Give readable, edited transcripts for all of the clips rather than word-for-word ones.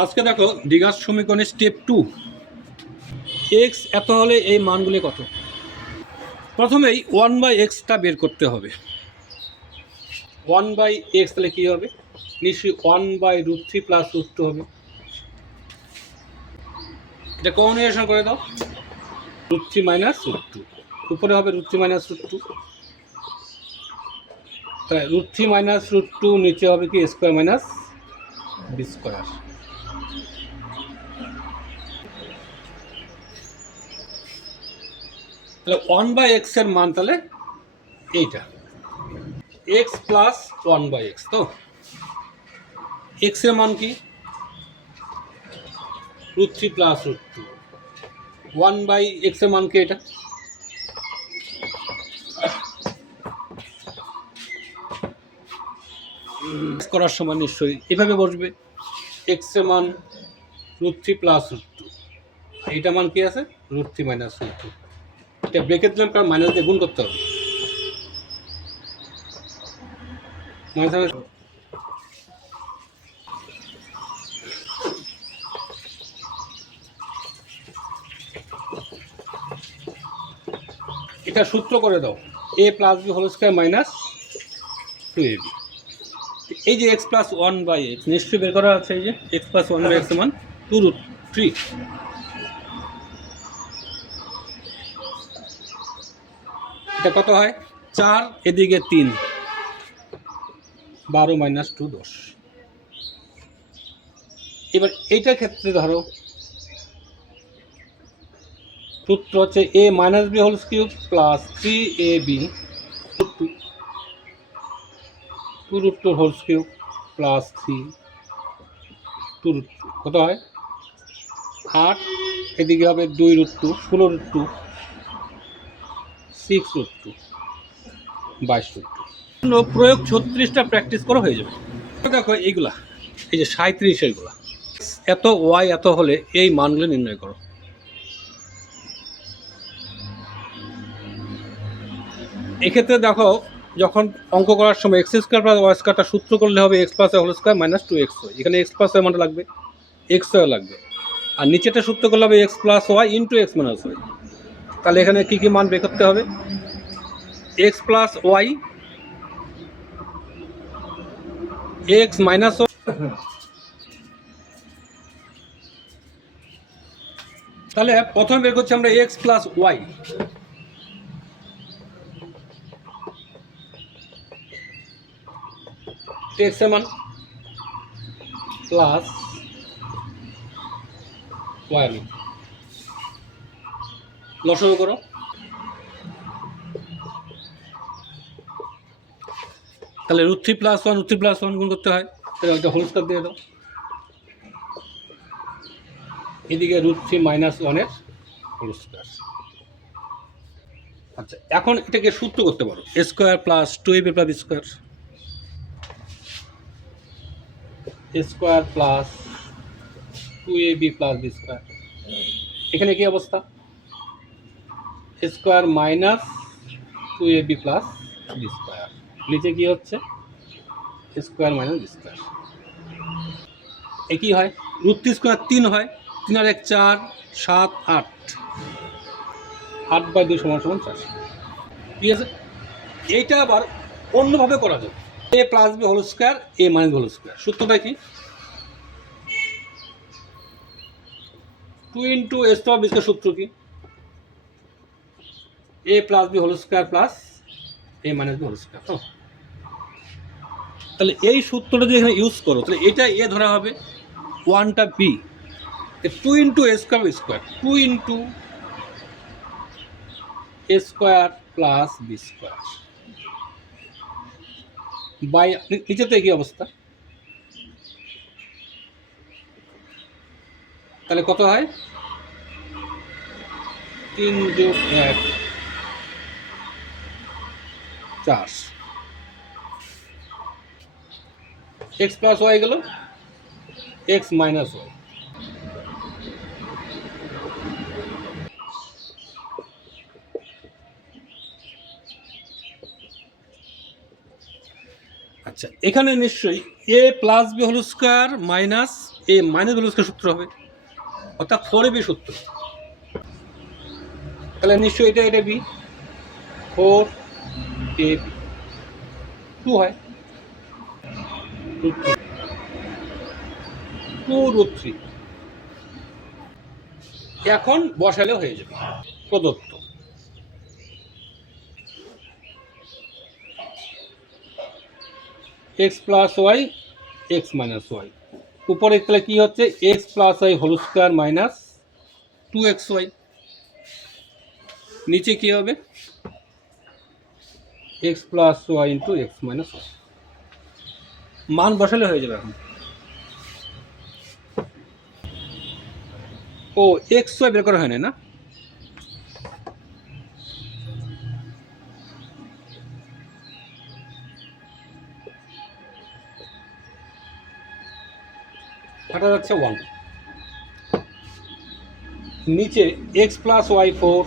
আজকে দেখো দ্বিঘাত সমীকরণের স্টেপ 2। এক্স এত হলে এই মানগুলি কত? প্রথমেই 1/x বের করতে হবে। 1/x তাহলে কী হবে? নিশ্চয়ই 1/√3 প্লাস √2 হবে। এটা কমিউনিকেশন করে দাও, √3 মাইনাস √2, উপরে হবে √3 মাইনাস √2, তাহলে √3 মাইনাস √2, নিচে হবে কি স্কোয়ার মাইনাস বি স্কোয়ার। তাহলে 1/x এর মান তাহলে এইটা, x প্লাস 1/x। তো x এর মান কি? √3 প্লাস √2। 1/x এর মান কি? এটা করার সময় নিশ্চয়ই এভাবে বসবে, x এর মান √3 প্লাস √2, এইটা মান কি আছে? √3 মাইনাস √2। এটা ব্রেকেট দিলাম কারণ মাইনাস দিয়ে গুণ করতে হবে। এটা সূত্র করে দাও, a plus B whole square minus 2ab। এই যে x প্লাস 1/x নিশ্চয়ই বের করা আছে। এই যে x প্লাস 1/x মান 2√3। এটা কত হয়? 4, এদিকে 3, 12 মাইনাস 2 10। এবার এইটার ক্ষেত্রে ধরো সূত্র হচ্ছে a minus B whole cube plus 3ab 2√2 whole cube plus 3 2√2 কত হয়? 8, এদিকে হবে 2√2 16√2 6√2 22√2। প্রয়োগ 36টা প্র্যাকটিস করা হয়ে যাবে। দেখো এইগুলা, এই যে 37 এইগুলা এত ওয়াই এত হলে এই মানগুলো নির্ণয় করো। এক্ষেত্রে দেখো যখন অঙ্ক করার সময় এক্স স্কোয়ার প্লাস ওয়াই স্কোয়ারটা সূত্র করলে হবে x plus whole square minus 2x। এখানে এক্স প্লাস ওয়াই মানটা লাগবে, এক্স ওয়াই লাগবে, আর নিচেটা সূত্র করলে হবে x plus Y into x minus Y. তাহলে এখানে কী কী মান বের করতে হবে? X plus Y, x minus Y, তাহলে প্রথমে বের করছি আমরা এক্স প্লাস ওয়াই। এক্স এর মান প্লাস ওয়াই এর মান, লসাগু করো। তাহলে √3 প্লাস 1 √3 প্লাস 1 গুণ করতে হয়, তাহলে একটা হোল স্কোয়ার দিয়ে দাও। এদিকে √3 মাইনাস 1 হোল স্কোয়ার। আচ্ছা, এখন এটাকে সূত্র করতে পারো, a square plus 2ab plus b square, a square plus 2ab plus b square. এখানে কি অবস্থা? a square minus 2ab plus b square, নিচে কি হচ্ছে? a square minus b square. এ কি হয়? √3 স্কোয়ার 3 হয়, 3 আর 1 4, 7 8, 8/2 = 4। ঠিক আছে, এইটা আবার অন্যভাবে করা যায়, a plus B whole square a minus whole square. সূত্রটা কি? 2 ইন্টু এ স্কোয়ার বি স্কোয়ার। সূত্র কি? a plus B whole square plus a minus B whole square. তো তাহলে এই সূত্রটা যদি এখানে ইউজ করো, তাহলে এটা a ধরা হবে, 1টা b, 2 into A square B square, 2 into A square plus b square by, নিচেতে কি অবস্থা? তাহলে কত হয়? 3 যোগ 1 4, এক্স প্লাস ওয়াই গেল এক্স মাইনাস ওয়াই। আচ্ছা, এখানে নিশ্চয়ই a plus B whole square minus এই মাইনাস ভ্যালুসকে সূত্র হবে, অর্থাৎ 4ab সূত্র। তাহলে নিশ্চয়ই এটা বি, 4ab 2 হয়, 2√3। এখন বসালে হয়ে যাবে প্রদত্ত। x plus Y x minus y, উপরে তাহলে কি হচ্ছে x plus y whole square minus 2xy, নিচে কি হবে x plus Y into x minus y. মান বসালে হয়ে যাবে। এখন ও এক্স ওয়াই বের করা হয় না, কাটা যাচ্ছে 1, নিচে x plus y 4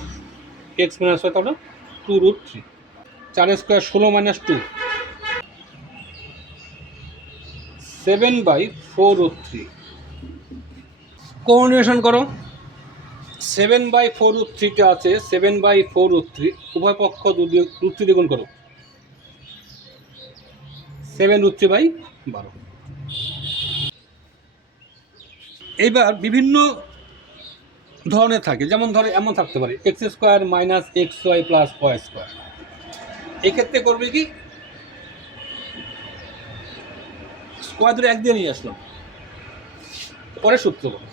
x minus Y, তাহলে 2√3, 4 স্কোয়ার 16 মাইনাস 2 7/4√3। কম্বিনেশন করো, 7/4√3টা আছে, 7/4√3 উভয় পক্ষ √3 দ্বিগুণ করো, 7√3/12। এইবার বিভিন্ন ধরনের থাকে, যেমন ধরে এমন থাকতে পারে x square minus x y plus y square. এক্ষেত্রে করবে কি স্কোয়ার ধরে এক দিয়ে নিয়ে আসলাম, পরে সূত্র করো।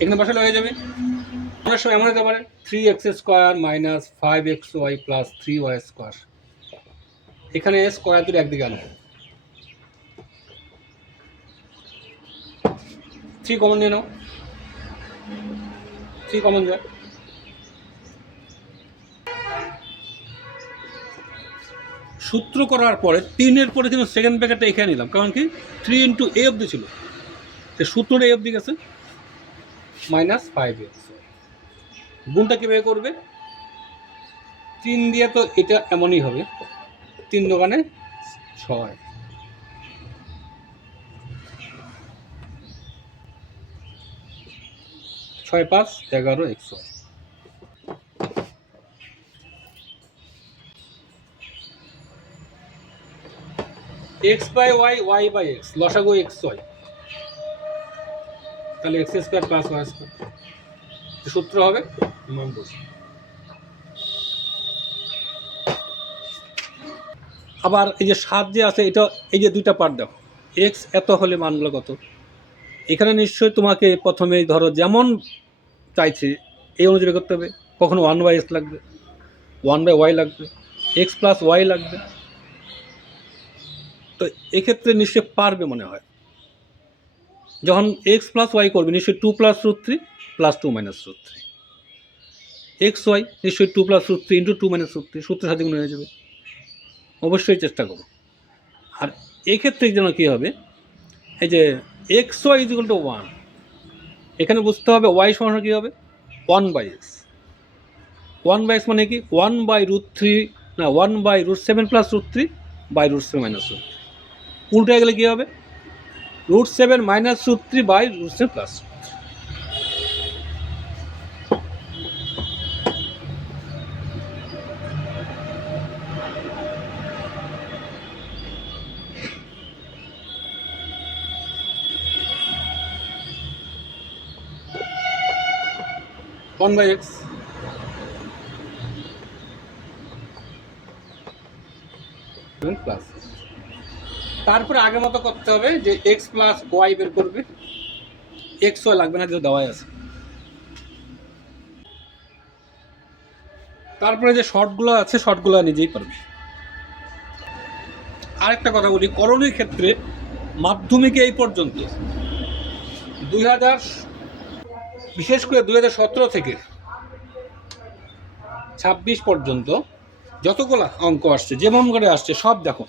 এখানে বসালে হয়ে যাবে। অনেক সময় এমন হতে পারে 3x square minus 5xy plus 3y square, এখানে স্কোয়ার ধরে একদিকে আনো, 3 কমন নিয়ে নাও, 3 কমন যায়, সূত্র করার পরে 3-এর পরে কিন্তু সেকেন্ড ব্র্যাকেটটা এখানে নিলাম, কারণ কি 3 ইন্টু a অব্দি ছিল, তো সূত্রটা a অব্দি গেছে, মাইনাস 5x। গুণটা কীভাবে করবে, 3 দিয়ে তো এটা এমনই হবে, 3 দোকানে 6, 6 5 11xy। X by y y by x, লসাগু এক্স ওয়াই, তাহলে x square plus y square, সূত্র হবে মান বসে। আবার এই যে 7 যে আছে, এটা এই যে দুইটা পার্ট দেখো, এক্স এত হলে মানগুলো কত, এখানে নিশ্চয়ই তোমাকে প্রথমে ধরো যেমন চাইছে এই অনুযায়ী করতে হবে, কখনো 1/x লাগবে, 1/y লাগবে, এক্স প্লাস ওয়াই লাগবে, তো এক্ষেত্রে নিশ্চয়ই পারবে মনে হয়। যখন এক্স প্লাস ওয়াই করবে নিশ্চয়ই 2 + √3 প্লাস 2 - √3, এক্স ওয়াই নিশ্চয়ই 2 + √3 ইন্টু 2 - √3, সূত্রের সাথে গুণ হয়ে যাবে। অবশ্যই চেষ্টা করো। আর এক্ষেত্রে যেন কী হবে, এই যে এক্স ওয়াই ইকুয়াল টু 1, এখানে বুঝতে হবে ওয়াই সমান কী হবে 1/x, 1/x মানে কি 1/√3 না 1/√7 + √3 /√7 - √3, উল্টে গেলে কী হবে √7 - √3 /√7 + 1/x। প্লাস তারপরে আগের মতো করতে হবে যে এক্স প্লাস ওয়াই বের করবে, এক্স ওয়াই লাগবে না, যেটা দেওয়াই আছে। তারপরে যে শর্টগুলো আছে শর্টগুলো নিজেই পারবে। আরেকটা কথা বলি, করণের ক্ষেত্রে মাধ্যমিকে এই পর্যন্ত 2000 বিশেষ করে 2017 থেকে 26 পর্যন্ত যতগুলো অঙ্ক আসছে, যেমন করে আসছে সব দেখো